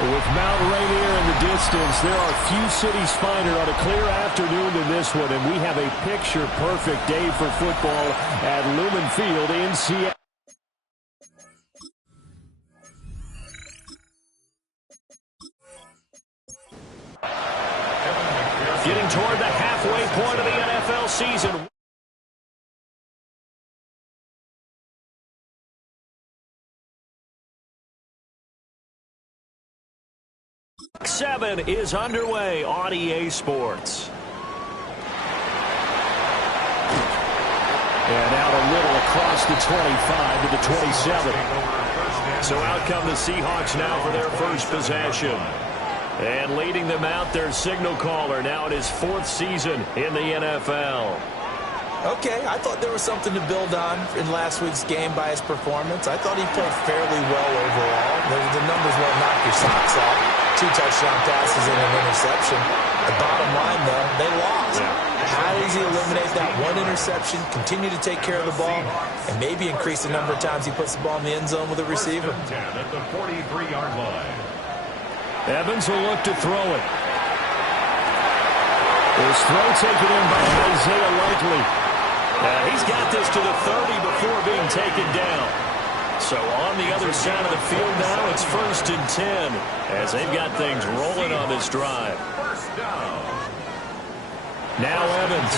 With Mount Rainier in the distance, there are few cities finer on a clear afternoon than this one, and we have a picture-perfect day for football at Lumen Field in Seattle. Getting toward the halfway point of the NFL season. Seven is underway on EA Sports. And out a little across the 25 to the 27. So out come the Seahawks now for their first possession. And leading them out, their signal caller, now in his fourth season in the NFL. Okay, I thought there was something to build on in last week's game by his performance. I thought he played fairly well overall. The numbers won't knock your socks off. 2 touchdown passes and an interception. The bottom line, though, they lost. How does he eliminate that one interception, continue to take care of the ball, and maybe increase the number of times he puts the ball in the end zone with a receiver? 10 at the 43-yard line. Evans will look to throw it. His throw taken in by Isaiah Likely. He's got this to the 30 before being taken down. So on the other side of the field now, it's 1st and 10 as they've got things rolling on this drive. Now Evans.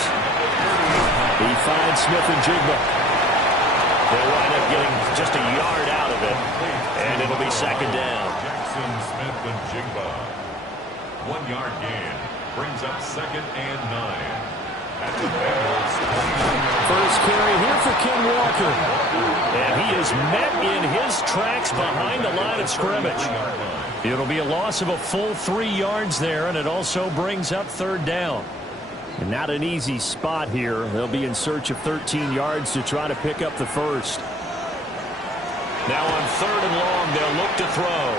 He finds Smith and Jigba. They'll wind up getting just a yard out of it, and it'll be 2nd down. Jackson, Smith, and Jigba. 1-yard gain brings up 2nd and 9. At the Bengals, first carry here for Ken Walker. And he is met in his tracks behind the line of scrimmage. It'll be a loss of a full 3 yards there, and it also brings up 3rd down. And not an easy spot here. They'll be in search of 13 yards to try to pick up the first. Now on 3rd and long, they'll look to throw.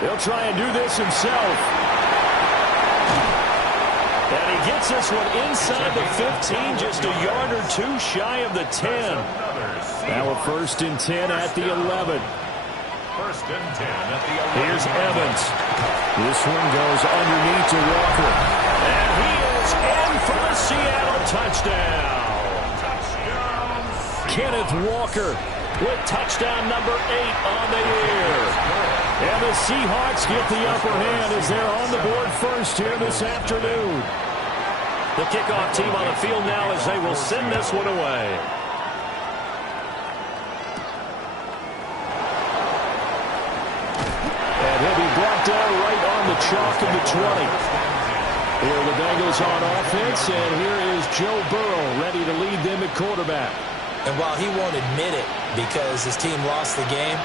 He'll try and do this himself. And he gets this one inside the 15, just a yard or 2 shy of the 10. Now a 1st and 10 at the 11. 1st and 10 at the 11. Here's Evans. This one goes underneath to Walker. And he is in for the Seattle touchdown. Kenneth Walker with touchdown number 8 on the year. And the Seahawks get the upper hand as they're on the board first here this afternoon. The kickoff team on the field now as they will send this one away. And he'll be brought down right on the chalk of the 20. Here are the Bengals on offense, and here is Joe Burrow ready to lead them at quarterback. And while he won't admit it because his team lost the game,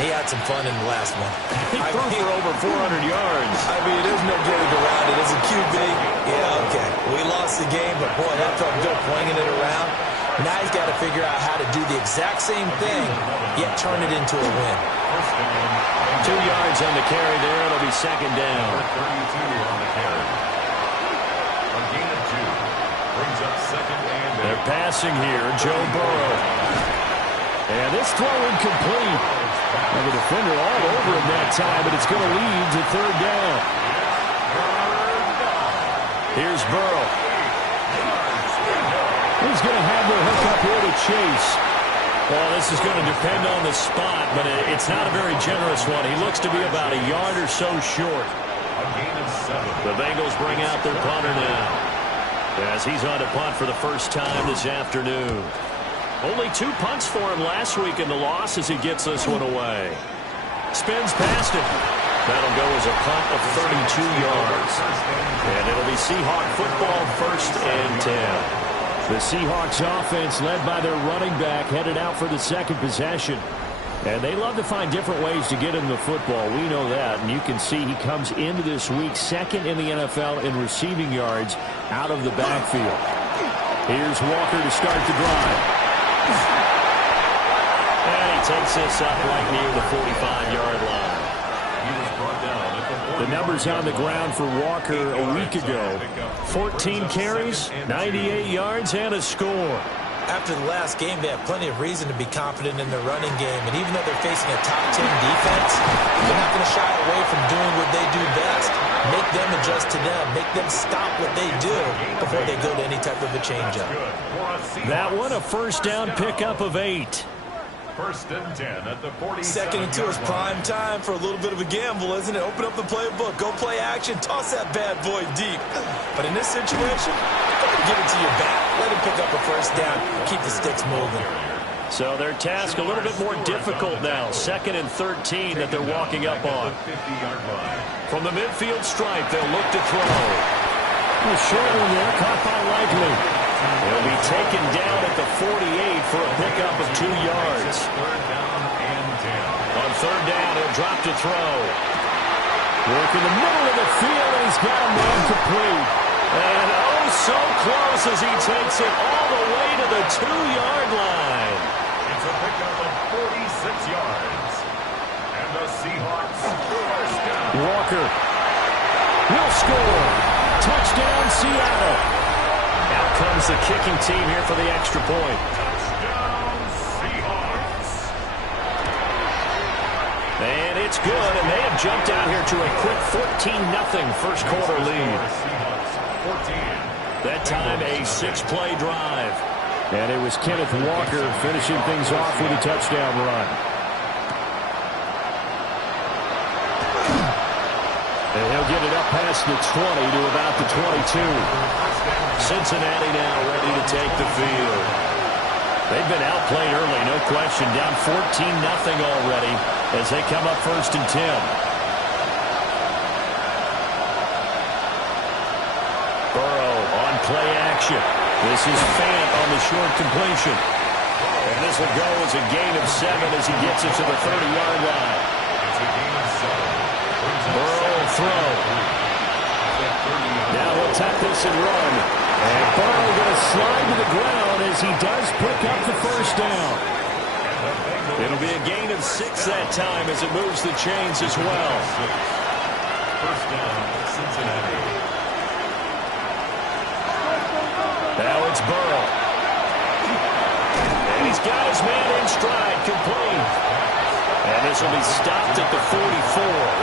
he had some fun in the last one. He threw for over 400 yards. I mean, there's no getting around it. As a QB, yeah, okay. We lost the game, but boy, that felt good flinging it around. Now he's got to figure out how to do the exact same thing, yet turn it into a win. 2 yards on the carry there. It'll be 2nd down. 32 on the carry. A gain of 2 brings up 2nd and 8. They're passing here, Joe Burrow. And this throw incomplete. And the defender all over him that time, but it's going to lead to 3rd down. Here's Burrow. He's going to have the hook up here to Chase. Well, this is going to depend on the spot, but it's not a very generous one. He looks to be about a yard or so short. A gain of 7. The Bengals bring out their punter now, as he's on to punt for the first time this afternoon. Only 2 punts for him last week in the loss as he gets this one away. Spins past it. That'll go as a punt of 32 yards. And it'll be Seahawk football, 1st and 10. The Seahawks offense led by their running back headed out for the 2nd possession. And they love to find different ways to get him the football. We know that. And you can see he comes into this week 2nd in the NFL in receiving yards out of the backfield. Here's Walker to start the drive. And he takes this up right near the 45-yard line. He was brought down The numbers on the ground for Walker a week ago. 14 carries, 98 yards, and a score. After the last game, they have plenty of reason to be confident in their running game. And even though they're facing a top 10 defense, they're not going to shy away from doing what they do best. Make them adjust to them. Make them stop what they do before they go to any type of a changeup. That one, a first down pickup of 8. First and 10 at the 40. Second and 2 is prime time for a little bit of a gamble, isn't it? Open up the playbook, go play action, toss that bad boy deep. But in this situation, give it to your back. Let him pick up a first down. Keep the sticks moving. So their task a little bit more difficult now. Second and 13 that they're walking up on. From the midfield stripe, they'll look to throw. A short one there, caught by Likely. He'll be taken down at the 48 for a pickup of 2 yards. On third down, he'll drop to throw. Work in the middle of the field, and he's got a man complete. And oh, so close as he takes it all the way to the 2-yard line. It's a pickup of 46 yards. And the Seahawks first down. Walker will score. Touchdown, Seattle. Out comes the kicking team here for the extra point. Touchdown, Seahawks. And it's good, and they have jumped out here to a quick 14-0 first quarter lead. Seahawks 14. That time a 6-play drive. And it was Kenneth Walker finishing things off with a touchdown run. And he'll get it up past the 20 to about the 22. Cincinnati now ready to take the field. They've been outplayed early, no question. Down 14-0 already as they come up first and 10. Burrow on play action. This is Fant on the short completion. And this will go as a gain of 7 as he gets it to the 30-yard line. It's a gain of 7. Burrow will throw. Now he'll tap this and run. And Burrow going to slide to the ground as he does pick up the first down. It'll be a gain of 6 that time as it moves the chains as well. First down, Cincinnati. Now it's Burrow. And he's got his man in stride, complete. And this will be stopped at the 44.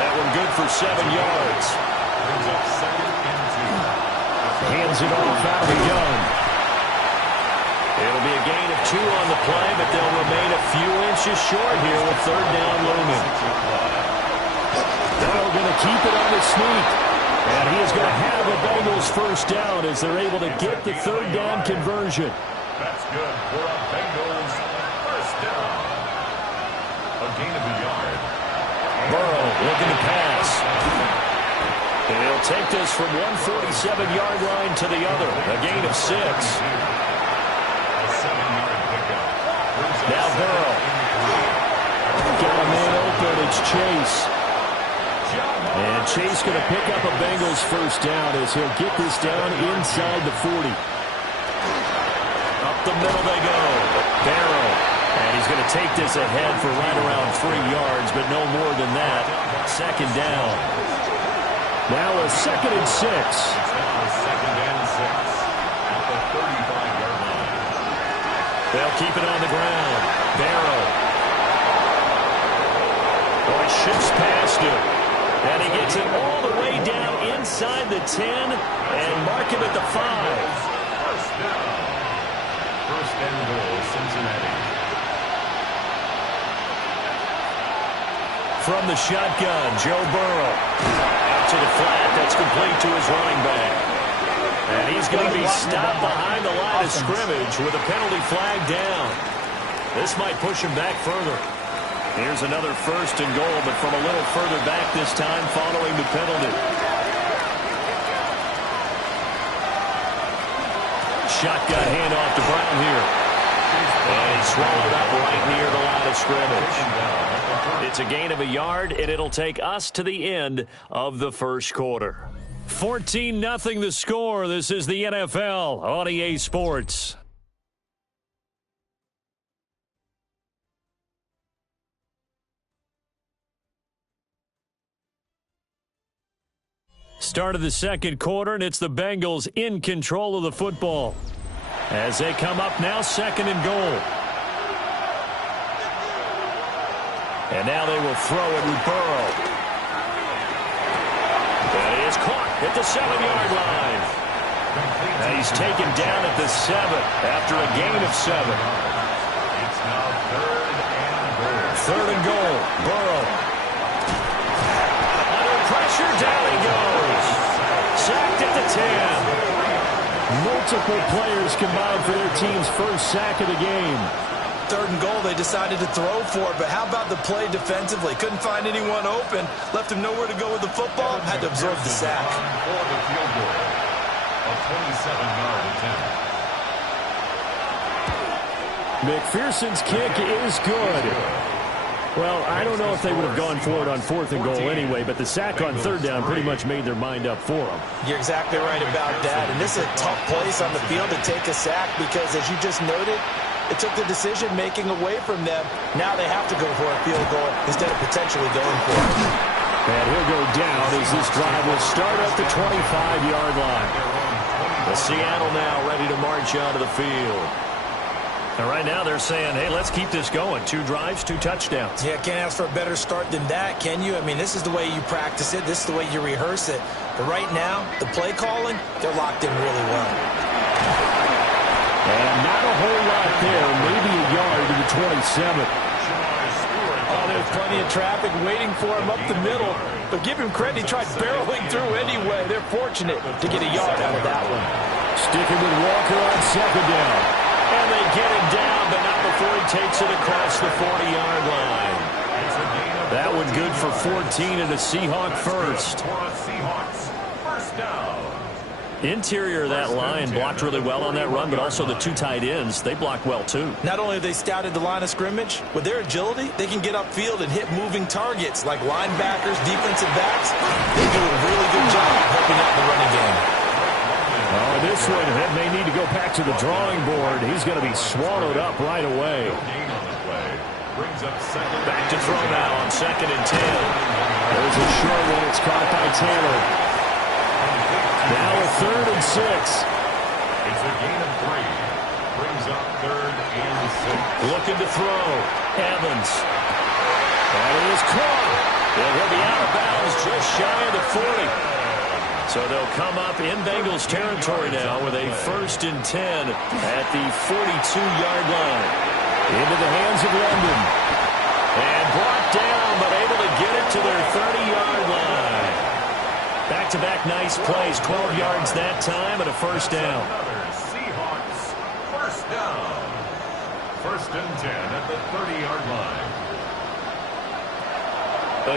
That one good for 7 yards. Brings up second and 2. Hands it off out of the gun. It'll be a gain of 2 on the play, but they'll remain a few inches short here with third down looming. Burrow going to keep it on the sneak. And he is going to have a Bengals first down as they're able to get the third down conversion. That's good for a Bengals first down. A gain of a yard. Burrow looking to pass. And he'll take this from one 47-yard line to the other. A gain of 6. A 7-yard pickup. Now Burrow. Got a man open. It's Chase. And Chase going to pick up a Bengals first down as he'll get this down inside the 40. Up the middle they go. Barrow. And he's going to take this ahead for right around 3 yards, but no more than that. Second down. Now a second and 6. It's now a second and 6 at the 35-yard line. They'll keep it on the ground. Barrow. Oh, he shifts past him. And he gets it all the way down inside the 10 and mark him at the 5. First down. First and goal, Cincinnati. From the shotgun, Joe Burrow. Out to the flat. That's complete to his running back. And he's going to be stopped behind the line of scrimmage with a penalty flag down. This might push him back further. Here's another first and goal, but from a little further back this time following the penalty. Shotgun handoff to Brown here. And he's swallowed up right near the line of scrimmage. It's a gain of a yard, and it'll take us to the end of the first quarter. 14-0 the score. This is the NFL on EA Sports. Start of the second quarter, and it's the Bengals in control of the football. As they come up now, 2nd and goal. And now they will throw it with Burrow. That is caught at the 7-yard line. Now he's taken down at the 7 after a gain of 7. It's now 3rd and goal. 3rd and goal. Burrow. Under pressure, down he goes. Sacked at the 10. Multiple players combined for their team's first sack of the game. 3rd and goal, they decided to throw for it, but how about the play defensively? Couldn't find anyone open, left him nowhere to go with the football, had to absorb the sack. For the field goal, a 27-yard attempt. McPherson's kick is good. Well, I don't know if they would have gone for it on 4th and goal anyway, but the sack on 3rd down pretty much made their mind up for them. You're exactly right about that, and this is a tough place on the field to take a sack because, as you just noted, it took the decision-making away from them. Now they have to go for a field goal instead of potentially going for it. And he'll go down as this drive will start at the 25-yard line. The Seattle now ready to march onto the field. And right now they're saying, hey, let's keep this going. 2 drives, 2 touchdowns. Yeah, can't ask for a better start than that, can you? I mean, this is the way you practice it. This is the way you rehearse it. But right now, the play calling, they're locked in really well. And not a whole lot there, maybe a yard to the 27. Oh, there's plenty of traffic waiting for him up the middle. But give him credit, he tried barreling through anyway. They're fortunate to get a yard out of that one. Sticking with Walker on 2nd down. And they get him down, but not before he takes it across the 40-yard line. That one good for 14 and a Seahawk first. First down. Interior of that line blocked really well on that run, but also the 2 tight ends, they blocked well too. Not only have they scouted the line of scrimmage, with their agility, they can get upfield and hit moving targets like linebackers, defensive backs. They do a really good job helping out the running game. Oh, this one may need to go back to the drawing board. He's going to be swallowed up right away. Back to throw now on 2nd and 10. There's a short one. It's caught by Taylor. Now a 3rd and 6. It's a gain of 3. Brings up 3rd and 6. Looking to throw. Evans. That is caught. And he'll be out of bounds just shy of the 40. So they'll come up in Bengals territory now with a 1st and 10 at the 42-yard line. Into the hands of London. And brought down, but able to get it to their 30-yard line. Back-to-back nice plays, 12 yards that time and a 1st down. Seahawks first down. 1st and 10 at the 30-yard line.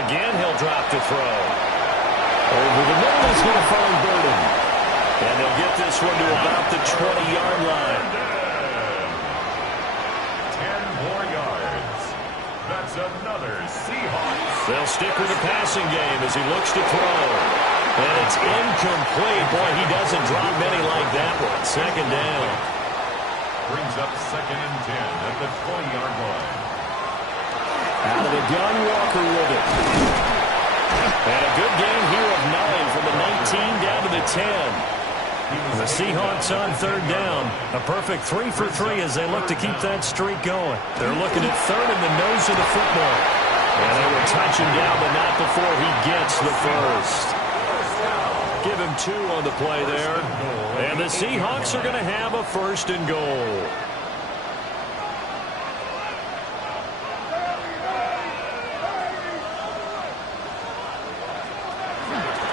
Again, he'll drop to throw. Over the middle, he's going to find Burden. And they'll get this one to about the 20-yard line. 10 more yards. That's another Seahawks. They'll stick with the passing game as he looks to throw. And it's incomplete. Boy, he doesn't drop many like that one. 2nd down. Brings up 2nd and 10 at the 20-yard line. Out of the gun, Walker with it. And a good gain here of 9 from the 19 down to the 10. And the Seahawks on 3rd down. A perfect 3 for 3 as they look to keep that streak going. They're looking at 3rd in the nose of the football. And they will touch him down, but not before he gets the 1st. Give him 2 on the play there. And the Seahawks are going to have a 1st and goal.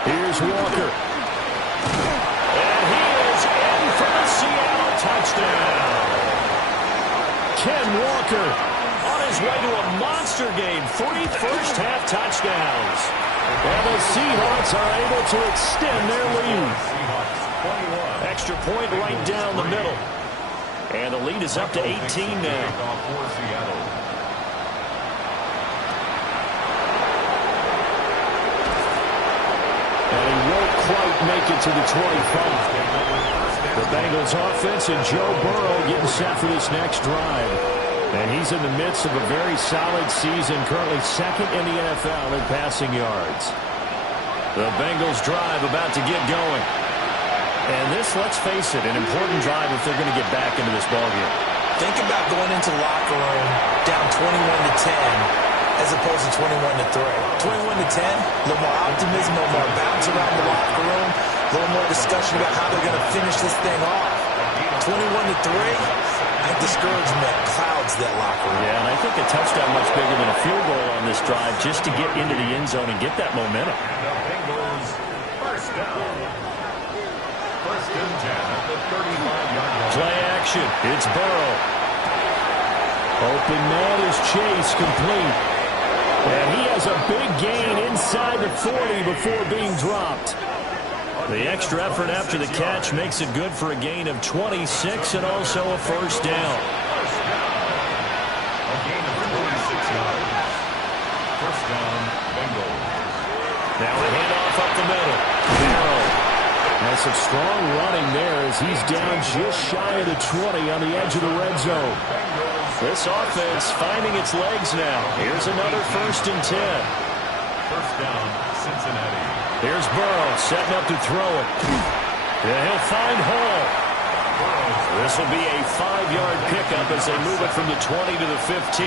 Here's Walker. And he is in for the Seattle touchdown. Ken Walker on his way to a monster game. 3 first-half touchdowns. And the Seahawks are able to extend their lead. Extra point right down the middle. And the lead is up to 18 now. Quite make it to the 25. The Bengals offense and Joe Burrow getting set for this next drive. And he's in the midst of a very solid season, currently 2nd in the NFL in passing yards. The Bengals drive about to get going. And this, let's face it, an important drive if they're going to get back into this ballgame. Think about going into the locker room down 21-10 as opposed to 21-3. 21-10, a little more optimism, a little more bounce around the locker room, a little more discussion about how they're going to finish this thing off. 21-3, I think discouragement clouds that locker room. Yeah, and I think a touchdown much bigger than a field goal on this drive just to get into the end zone and get that momentum. And the Bengals first down. First and 10 at the 35-yard line. Play action. It's Burrow. Open man is Chase, complete. And he has a big gain inside the 40 before being dropped. The extra effort after the catch makes it good for a gain of 26 and also a first down. First down. A gain of 26 yards. First down, Bengals. Now a handoff up the middle. Barrow has some strong running there as he's down just shy of the 20 on the edge of the red zone. This offense finding its legs now. Here's another first and 10. First down, Cincinnati. Here's Burrow setting up to throw it. Yeah, he'll find Hall. This will be a 5-yard pickup as they move it from the 20 to the 15.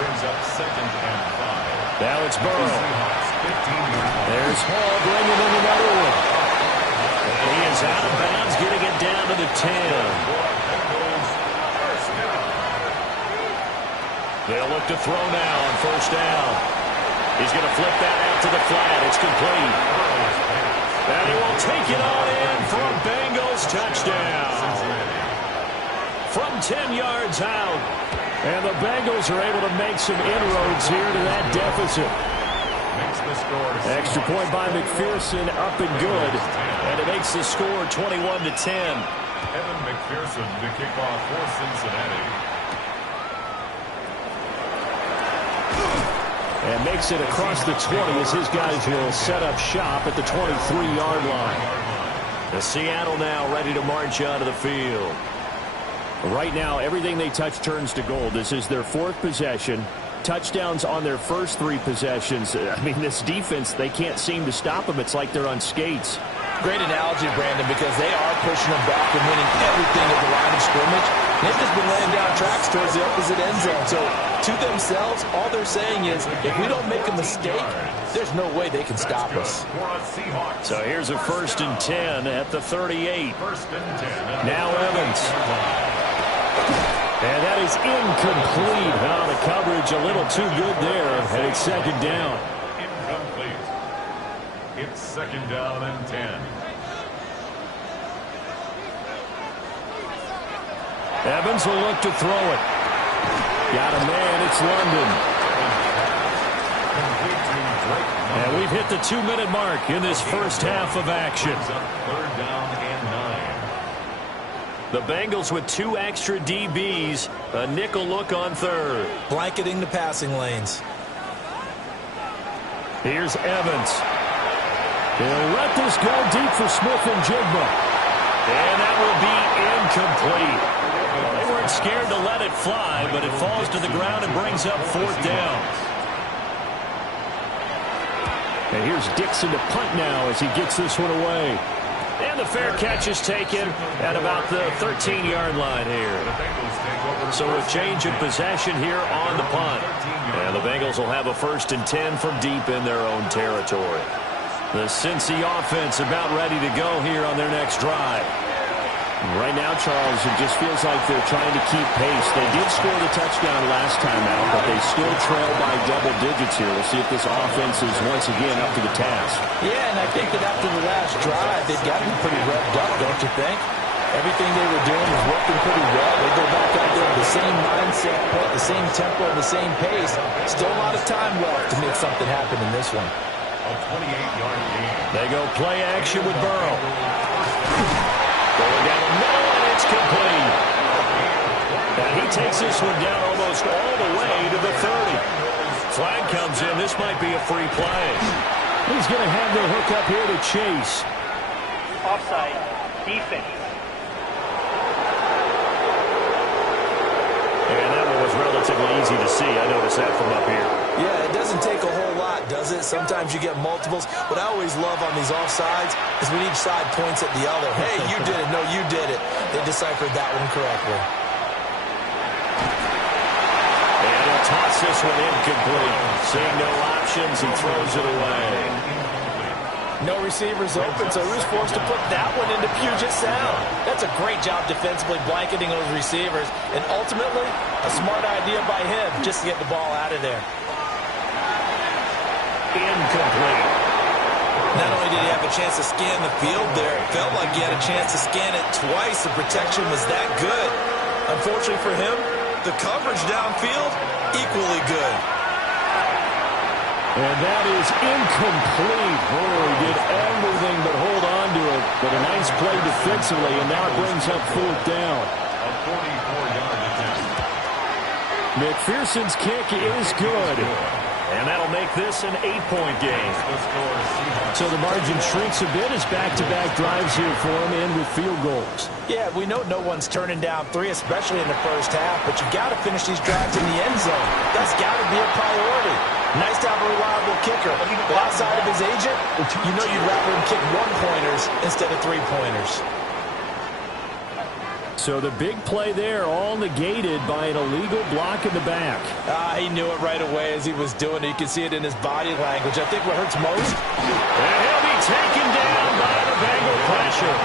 Brings up second and 5. Now it's Burrow. Seahawks 15-yard. There's Hall bringing in another one. And he is out of bounds, getting it down to the 10. They'll look to throw now on first down. He's going to flip that out to the flat. It's complete. And he will take it on in for a Bengals touchdown. From 10 yards out. And the Bengals are able to make some inroads here to that deficit. Makes the score. Extra point by McPherson, up and good. And it makes the score 21-10. Evan McPherson to kick off for Cincinnati. And makes it across the 20 as his guys will set up shop at the 23-yard line. The Seattle now ready to march onto the field. Right now, everything they touch turns to gold. This is their 4th possession. Touchdowns on their first 3 possessions. I mean, this defense, they can't seem to stop them. It's like they're on skates. Great analogy, Brandon, because they are pushing them back and winning everything at the line of scrimmage. They've just been laying down tracks towards the opposite end zone. So, to themselves, all they're saying is, if we don't make a mistake, there's no way they can stop us. So here's a first and 10 at the 38. First and 10. Now Evans. And that is incomplete. Now the coverage a little too good there. And it's second down. Incomplete. It's second down and 10. Evans will look to throw it. Got a man. It's London. And we've hit the 2-minute mark in this first half of action. Third down and 9. The Bengals with 2 extra DBs. A nickel look on third. Blanketing the passing lanes. Here's Evans. He'll let this go deep for Smith and Jigba. And that will be incomplete. They weren't scared to let it fly, but it falls to the ground and brings up 4th down. And here's Dixon to punt now as he gets this one away. And the fair catch is taken at about the 13-yard line here. So a change of possession here on the punt. And the Bengals will have a first and 10 from deep in their own territory. The Cincy offense about ready to go here on their next drive. Right now, Charles, it just feels like they're trying to keep pace. They did score the touchdown last time out, but they still trail by double digits here. We'll see if this offense is once again up to the task. Yeah, and I think that after the last drive, they've got to be pretty revved up, don't you think? Everything they were doing was working pretty well. They go back out there with the same mindset, the same tempo, the same pace. Still a lot of time left to make something happen in this one. A 28-yard gain. They go play action with Burrow. Going down the middle, and it's complete. And he takes this one down almost all the way to the 30. Flag comes in. This might be a free play. He's going to have the hook up here to Chase. Offside, defense. And that one was relatively easy to see. I noticed that from up here. Yeah, it doesn't take a whole lot, does it? Sometimes you get multiples. What I always love on these offsides is when each side points at the other. Hey, you did it. No, you did it. They deciphered that one correctly. And he'll toss this one incomplete. Seeing no options, he throws it away. No receivers open, so he was forced to put that one into Puget Sound. That's a great job defensively blanketing those receivers, and ultimately, a smart idea by him just to get the ball out of there. Incomplete. Not only did he have a chance to scan the field there, it felt like he had a chance to scan it twice. The protection was that good. Unfortunately for him, the coverage downfield, equally good. And that is incomplete. Oh, he did everything but hold on to it. But a nice play defensively, and now it brings up 4th down. A 44-yard attempt. McPherson's kick is good. And that'll make this an 8-point game. So the margin shrinks a bit as back-to-back drives here for him and with field goals. Yeah, we know no one's turning down 3, especially in the first half, but you've got to finish these drives in the end zone. That's got to be a priority. Nice to have a reliable kicker, but outside of his agent, you know you'd rather him kick 1-pointers instead of 3-pointers. So the big play there, all negated by an illegal block in the back. He knew it right away as he was doing it. You can see it in his body language. I think what hurts most. And he'll be taken down by the Bengal pressure.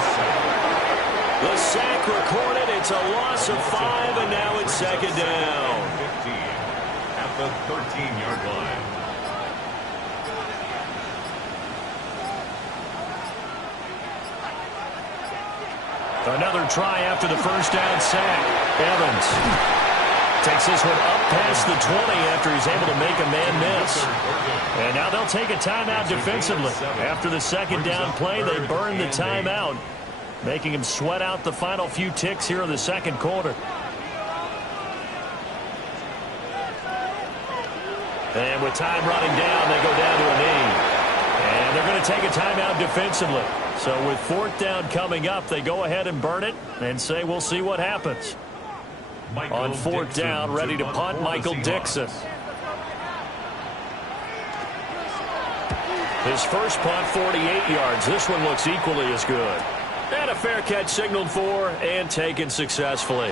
The sack recorded. It's a loss of 5, and now it's 2nd down. 15 at the 13-yard line. Another try after the first down sack. Evans takes this one up past the 20 after he's able to make a man miss. And now they'll take a timeout defensively. After the 2nd down play, they burn the timeout, making him sweat out the final few ticks here in the 2nd quarter. And with time running down, they go down to a knee. And they're going to take a timeout defensively. So with 4th down coming up, they go ahead and burn it and say we'll see what happens. On 4th down, ready to punt, Michael Dixon. His first punt, 48 yards. This one looks equally as good. And a fair catch signaled for and taken successfully.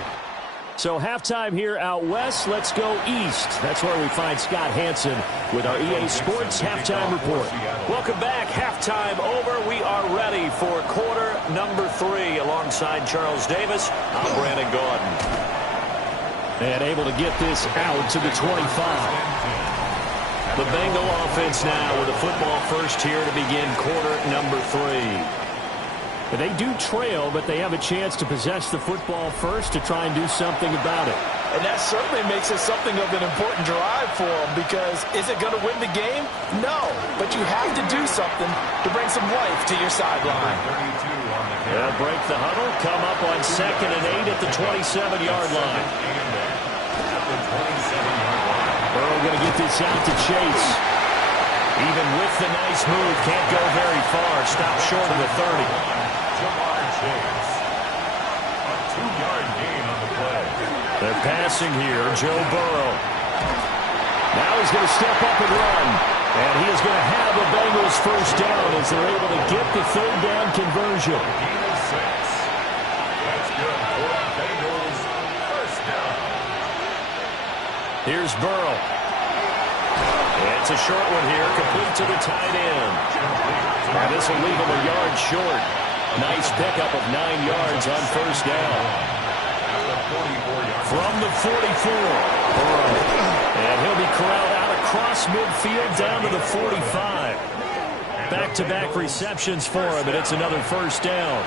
So halftime here out west. Let's go east. That's where we find Scott Hansen with our EA Sports Halftime Report. Welcome back. Halftime over. We are ready for quarter number 3 alongside Charles Davis. I'm Brandon Gordon. And able to get this out to the 25. The Bengal offense now with a football first here to begin quarter number 3. They do trail, but they have a chance to possess the football first to try and do something about it. And that certainly makes it something of an important drive for them, because is it going to win the game? No, but you have to do something to bring some life to your sideline. They'll break the huddle, come up on 2nd and 8 at the 27-yard line. Burrow going to get this out to Chase. Even with the nice move, can't go very far. Stop short of the 30. Chase. A 2-yard gain on the play. They're passing here. Joe Burrow. Now he's going to step up and run. And he is going to have the Bengals first down as they're able to get the 3rd down conversion. Gain of 6. That's good for Bengals first down. Here's Burrow. It's a short one here, complete to the tight end. And this will leave him a yard short. Nice pickup of 9 yards on first down. From the 44, Burrow. And he'll be corralled out across midfield down to the 45. Back-to-back receptions for him, and it's another first down.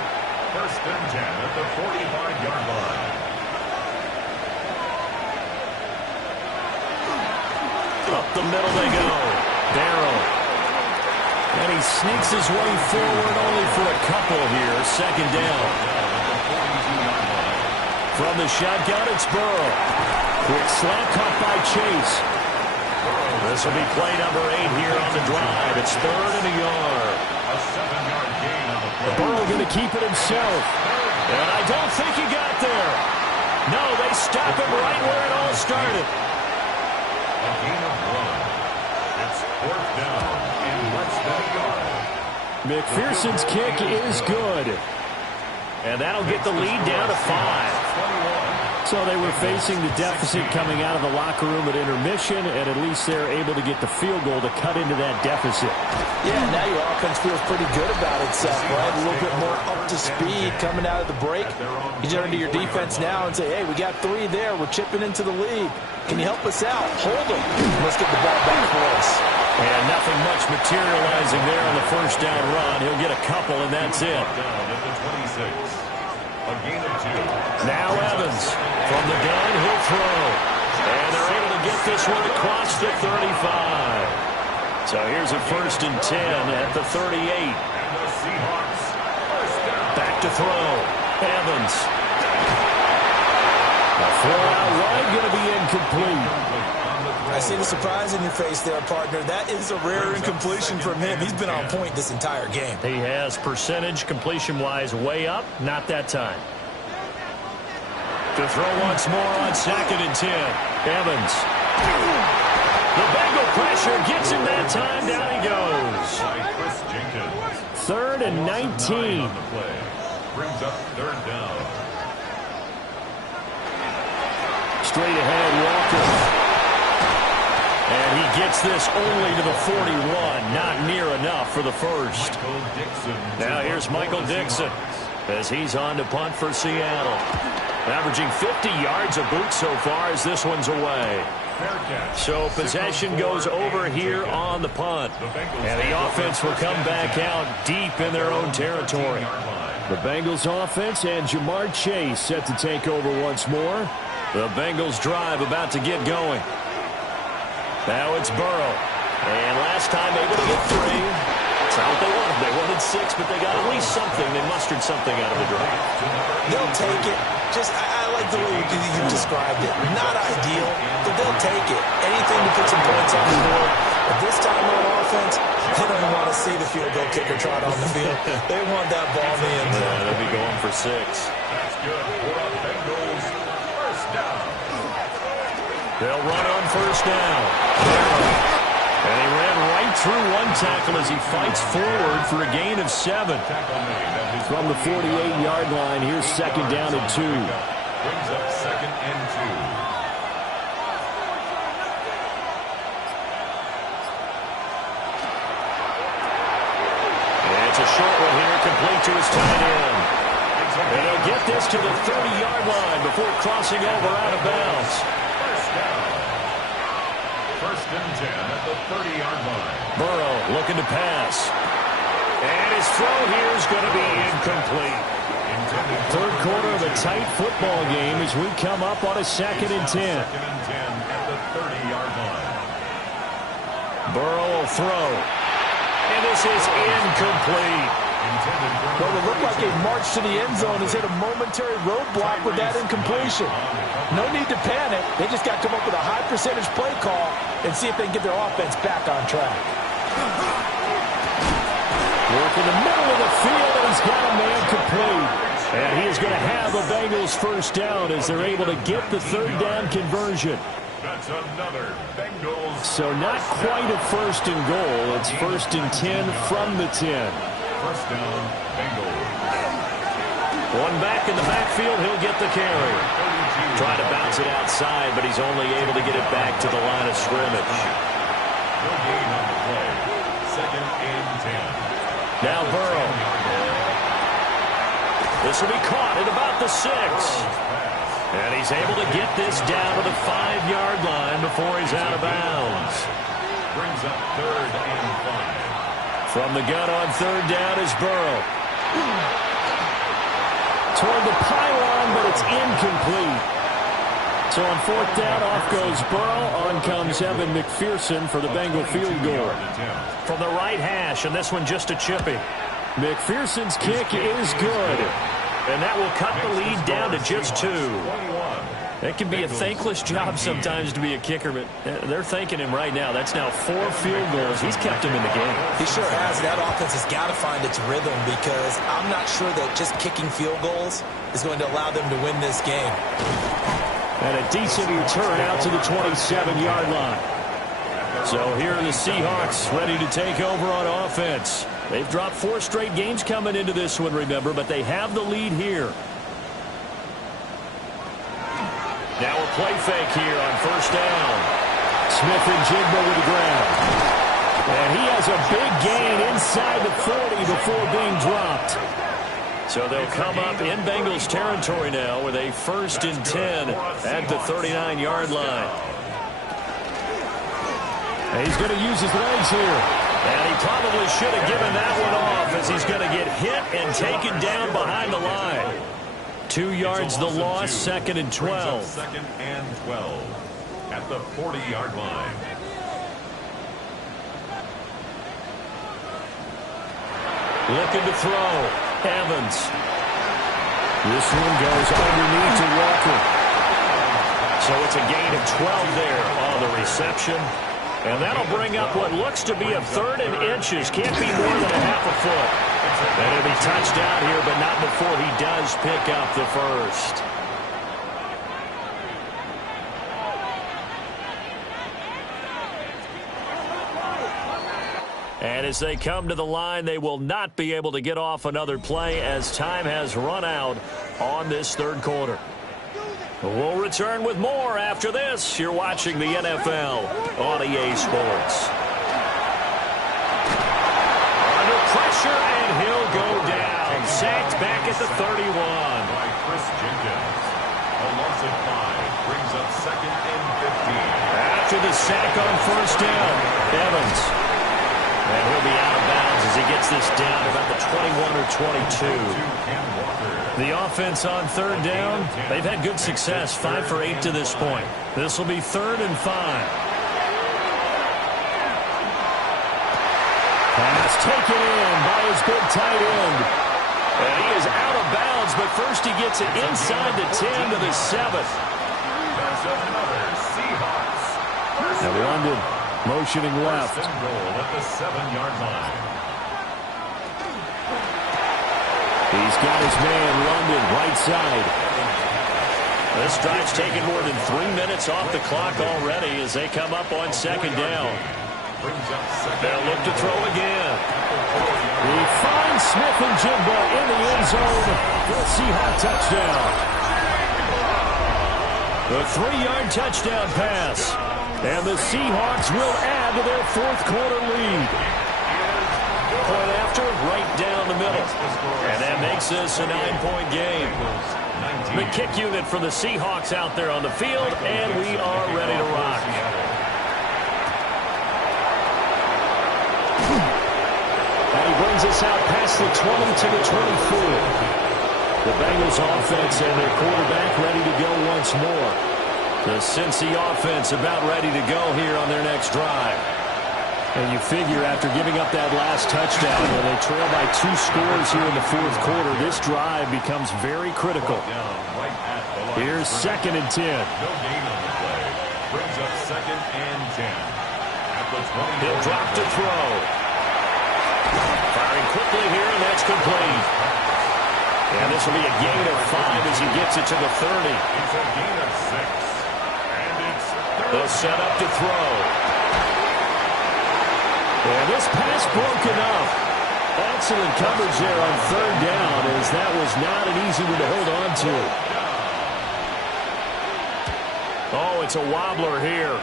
First and 10 at the 45-yard line. Up the middle they go. Darrell. And he sneaks his way forward only for a couple here. 2nd down. From the shotgun, it's Burrow. Quick slant caught by Chase. This will be play number 8 here on the drive. It's 3rd and a yard. A 7-yard gain on the play. Burrow going to keep it himself. And I don't think he got there. No, they stop him right where it all started. A gain of 1. It's 4th down and less than a yard. McPherson's kick is good. And that'll get the lead down to 5. So they were facing the deficit coming out of the locker room at intermission, and at least they're able to get the field goal to cut into that deficit. Yeah, now your offense feels pretty good about itself, right? A little bit more up to speed coming out of the break. You turn to your defense now and say, hey, we got 3 there. We're chipping into the lead. Can you help us out? Hold them. Let's get the ball back for us. And nothing much materializing there on the first down run. He'll get a couple, and that's it. Down at the 26. A gain of 2. Now Evans from the gun, he'll throw. And they're able to get this one across the 35. So here's a 1st and 10 at the 38. And the Seahawks first down. Back to throw. Evans. A throw out wide, going to be incomplete. I see the surprise in your face there, partner. That is a rare incompletion from him. He's been on point this entire game. He has percentage completion-wise way up. Not that time. To throw once more on 2nd and 10. Evans. The Bengal pressure gets him that time. Down he goes. By Chris Jenkins. 3rd and 19. On the play. Brings up 3rd down. Straight ahead, Walker. And he gets this only to the 41. Not near enough for the first. Now here's Michael Dixon as he's on to punt for Seattle. Averaging 50 yards a boot so far as this one's away. So possession goes over here on the punt. And the offense will come back out deep in their own territory. The Bengals offense and Jamar Chase set to take over once more. The Bengals drive about to get going. Now it's Burrow. And last time able to get 3. That's not what they wanted. They wanted 6, but they got at least something. They mustered something out of the drive. They'll take it. I like the way you described it. Not ideal, but they'll take it. Anything to put some points on the board. But this time on offense, they don't even want to see the field goal kicker trot on the field. They want that ball in the end zone. Yeah, they'll be going for 6. That's good for a Bengals first down. They'll run on first down. And he ran right through one tackle as he fights forward for a gain of 7. From the 48-yard line, here's 2nd down and 2. Brings up 2nd and 2. It's a short one here, complete to his tight end. And he'll get this to the 30-yard line before crossing over out of bounds. First down. 1st and 10 at the 30-yard line. Burrow looking to pass. And his throw here is going to be incomplete. Third quarter of a tight football game as we come up on a 2nd and 10. 2nd and 10 at the 30-yard line. Burrow will throw. And this is incomplete. Well, it looked like a march to the end zone has hit a momentary roadblock with that incompletion. No need to panic. They just got to come up with a high percentage play call and see if they can get their offense back on track. Work in the middle of the field, and he's got a man complete. And he is going to have a Bengals first down as they're able to get the 3rd down conversion. That's another Bengals. So not quite a 1st and goal. It's 1st and 10 from the 10. First down, Bengals. One back in the backfield, he'll get the carry. Trying to bounce it outside, but he's only able to get it back to the line of scrimmage. No gain on the play. 2nd and 10. Now Burrow. This will be caught at about the 6. And he's able to get this down to the 5-yard line before he's out of bounds. Brings up 3rd and 5. From the gun on 3rd down is Burrow. Toward the pylon, but it's incomplete. So on 4th down, off goes Burrow. On comes Evan McPherson for the Bengal field goal. From the right hash, and this one just a chippy. McPherson's kick is good. And that will cut the lead down to just 2. It can be a thankless job sometimes to be a kicker, but they're thanking him right now. That's now 4 field goals. He's kept him in the game. He sure has. That offense has got to find its rhythm because I'm not sure that just kicking field goals is going to allow them to win this game. And a decent return out to the 27-yard line. So here are the Seahawks ready to take over on offense. They've dropped 4 straight games coming into this one, remember, but they have the lead here. Now a play fake here on first down. Smith and Jigba with the ground. And he has a big gain inside the 40 before being dropped. So they'll come up in Bengals territory now with a 1st and 10 at the 39-yard line. And he's going to use his legs here. And he probably should have given that one off as he's going to get hit and taken down behind the line. 2 yards the loss, 2nd and 12. 2nd and 12 at the 40-yard line. Looking to throw. Evans. This one goes underneath to Walker. So it's a gain of 12 there on the reception. And that'll bring up what looks to be a 3rd and inches. Can't be more than a half a foot. And he'll be touched out here, but not before he does pick up the 1st. And as they come to the line, they will not be able to get off another play as time has run out on this 3rd quarter. We'll return with more after this. You're watching the NFL on EA Sports. Under pressure, and he'll go down. Sacked back at the 31. By Chris Jenkins. A loss of 5 brings up 2nd and 15. After the sack on first down, Evans. And he'll be out of bounds as he gets this down about the 21 or 22. The offense on 3rd down, they've had good success, 5 for 8 to this point. This will be 3rd and 5. Pass taken in by his big tight end. And he is out of bounds, but first he gets it inside the 10 to the 7. There's another Seahawks. Now London motioning left. First and goal at the 7-yard line. He's got his man, London, right side. This drive's taken more than 3 minutes off the clock already as they come up on 2nd down. They'll look to throw again. He finds Smith and Jigba in the end zone for a Seahawk touchdown. The 3-yard touchdown pass. And the Seahawks will add to their 4th quarter lead. Point after, right down the middle. And that makes this a 9-point game. The kick unit for the Seahawks out there on the field, and we are ready to rock. And he brings us out past the 20 to the 24. The Bengals offense and their quarterback ready to go once more. The Cincy offense about ready to go here on their next drive. And you figure after giving up that last touchdown, when they trail by 2 scores here in the 4th quarter, this drive becomes very critical. Here's 2nd and 10. No gain on the play. Brings up 2nd and 10. At the 20. He'll drop to throw. Firing quickly here, and that's complete. And this will be a gain of 5 as he gets it to the 30. It's a gain of 6. And it's They'll set up to throw. And this pass broken up. Excellent coverage there on 3rd down, as that was not an easy one to hold on to. Oh, it's a wobbler here.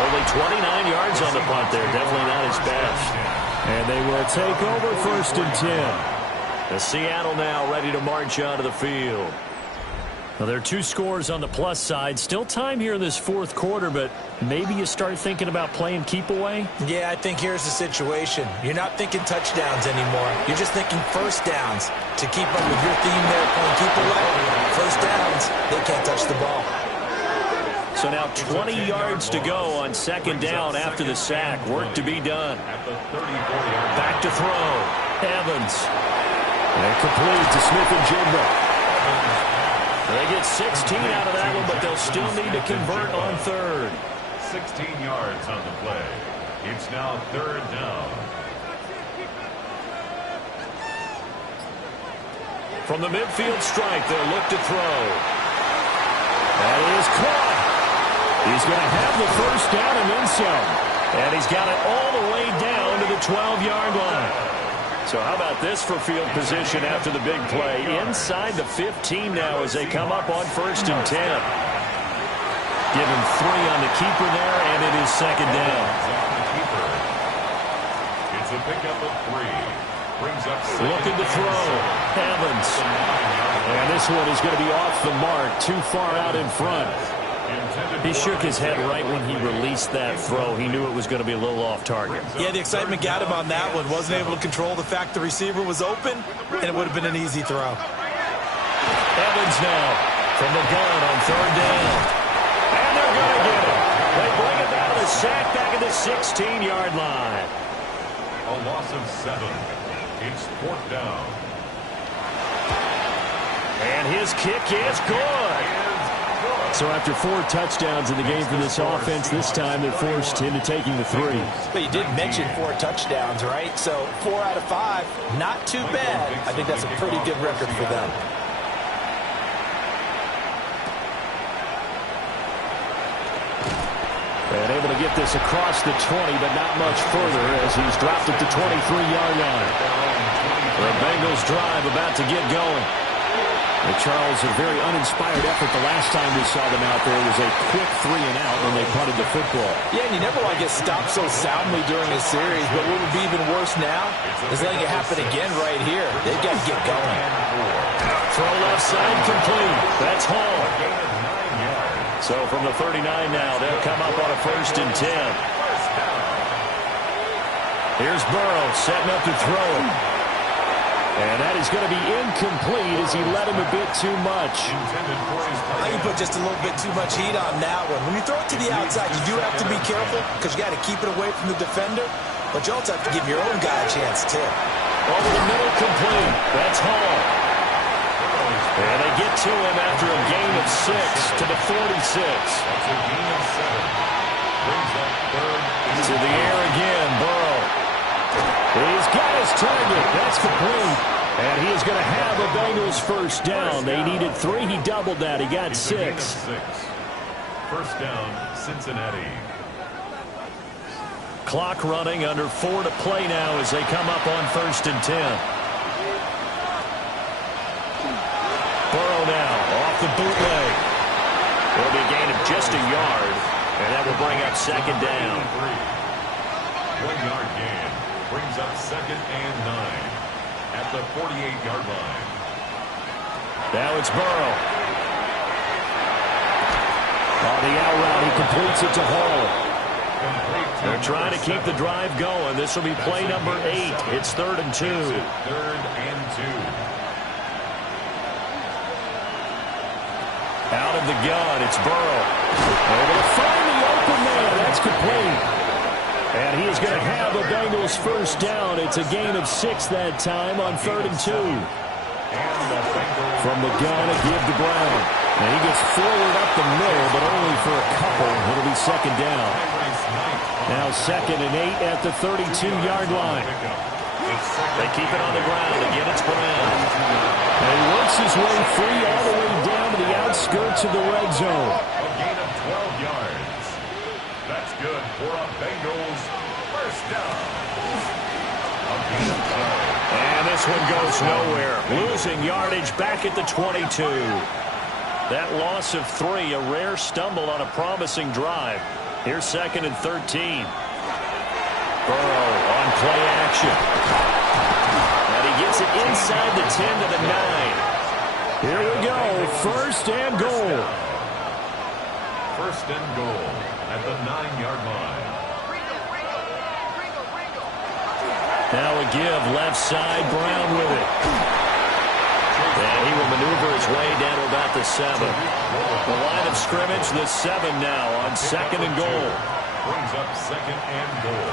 Only 29 yards on the punt there. Definitely not his best. And they will take over 1st and 10. As Seattle now ready to march onto the field. Well, there are 2 scores on the plus side. Still time here in this 4th quarter, but maybe you start thinking about playing keep away? Yeah, I think here's the situation. You're not thinking touchdowns anymore. You're just thinking first downs. To keep up with your theme there, playing keep away, first downs, they can't touch the ball. So now 20 yards to go on 2nd down after the sack. Work to be done. Back to throw. Evans. And complete to Smith and Jigba. They get 16 out of that one, but they'll still need to convert on 3rd. 16 yards on the play. It's now 3rd down. From the midfield strike, they'll look to throw. That is caught. He's going to have the first down and then some. And he's got it all the way down to the 12-yard line. So how about this for field position after the big play? Inside the 15 now as they come up on 1st and 10. Give him 3 on the keeper there, and it is 2nd down. It's a pickup of 3. Brings up looking to throw. Evans. And this one is going to be off the mark, too far out in front. He shook his head right when he released that throw. He knew it was going to be a little off target. Yeah, the excitement got him on that one. Wasn't able to control the fact the receiver was open, and it would have been an easy throw. Evans now from the gun on 3rd down. And they're going to get it. They bring it down to the sack back at the 16-yard line. A loss of 7. It's 4th down. And his kick is good. So after 4 touchdowns in the game for this offense, this time they're forced into taking the 3. But you did mention 4 touchdowns, right? So 4 out of 5, not too bad. I think that's a pretty good record for them. And able to get this across the 20, but not much further as he's dropped at the 23-yard line. The Bengals drive about to get going. And Charles, a very uninspired effort the last time we saw them out there was a quick 3-and-out when they punted the football. Yeah, and you never want to get stopped so soundly during a series, but what would be even worse now is letting it happen again right here. They've got to get going. Throw left side complete. That's Hall. So from the 39 now, they'll come up on a 1st and 10. Here's Burrow setting up to throw it. And that is going to be incomplete as he led him a bit too much. I think you put just a little bit too much heat on that one. When you throw it to the outside, you do have to be careful because you got to keep it away from the defender. But you also have to give your own guy a chance, too. Over the middle, complete. That's Hall. And they get to him after a gain of 6 to the 46. That's a gain of 7. Brings up 3rd. To the air again, Burrow. He's got his target. That's complete. And he is going to have a Bengals first down. They needed 3. He doubled that. He got 6. 1st down, Cincinnati. Clock running, under 4 to play now as they come up on 1st and 10. Burrow now off the bootleg. It'll be a gain of just a yard, and that will bring up 2nd down. 1-yard gain brings up 2nd and 9 at the 48-yard line. Now it's Burrow. On the out route, he completes it to Hall. They're trying to keep the drive going. This will be play number 8. It's 3rd and 2. 3rd and 2. Out of the gun, it's Burrow. Able to find the open man. That's complete. And he is going to have a Bengals first down. It's a gain of 6 that time on 3rd and 2. From the gun, a give to Brown. And he gets forward up the middle, but only for a couple. It'll be 2nd down. Now 2nd and 8 at the 32-yard line. They keep it on the ground. Again, it's Brown. And he works his way free all the way down to the outskirts of the red zone. A gain of 12 yards. That's good for a Bengals first down. A gain of 12. And this one goes nowhere. Losing yardage back at the 22. That loss of 3, a rare stumble on a promising drive. Here's 2nd and 13. Burrow on play action. And he gets it inside the 10 to the 9. Here we go. 1st and goal. 1st and goal at the 9-yard line. Now a give left side. Brown with it. And he will maneuver his way down to about the 7. The line of scrimmage, the 7 now on 2nd and goal. Brings up 2nd and goal.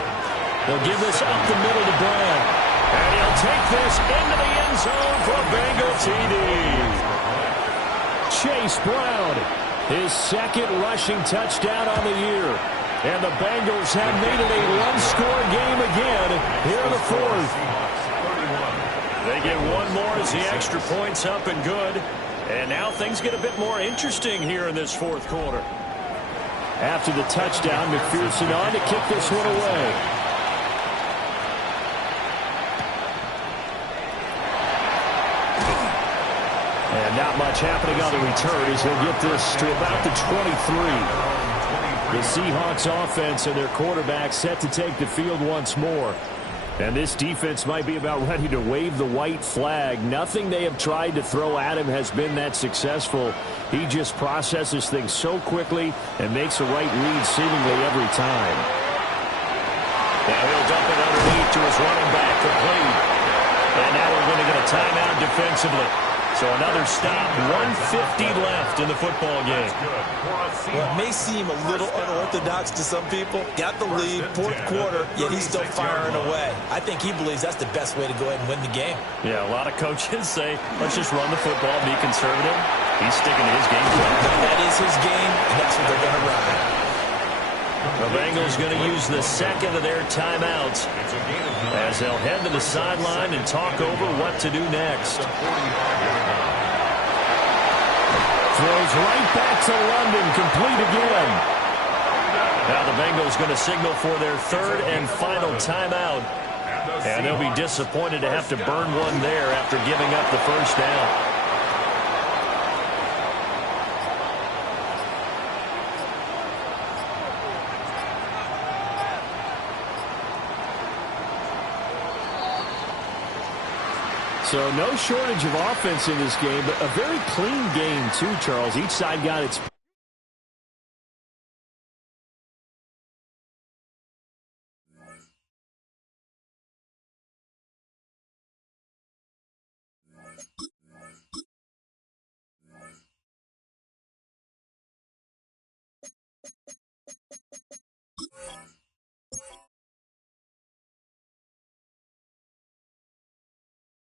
They'll give this up the middle to Brown. And he'll take this into the end zone for a Bengal TD. Chase Brown, his 2nd rushing touchdown on the year. And the Bengals have made it a one-score game again here in the 4th. They get one more as the extra point's up and good. And now things get a bit more interesting here in this 4th quarter. After the touchdown, McPherson on to kick this one away. And not much happening on the return as he'll get this to about the 23. The Seahawks offense and their quarterback set to take the field once more. And this defense might be about ready to wave the white flag. Nothing they have tried to throw at him has been that successful. He just processes things so quickly and makes the right read seemingly every time. Now he'll dump it underneath to his running back complete. And now we're going to get a timeout defensively. So another stop, 1:50 left in the football game. Well, it may seem a little unorthodox to some people. Got the lead, fourth quarter, yet he's still firing away. I think he believes that's the best way to go ahead and win the game. Yeah, a lot of coaches say, let's just run the football, be conservative. He's sticking to his game plan. That is his game, and that's what they're going to run. The Bengals going to use the second of their timeouts as they'll head to the sideline and talk over what to do next. Throws right back to London, complete again. Now the Bengals going to signal for their third and final timeout. And they'll be disappointed to have to burn one there after giving up the first down. So no shortage of offense in this game, but a very clean game too, Charles. Each side got its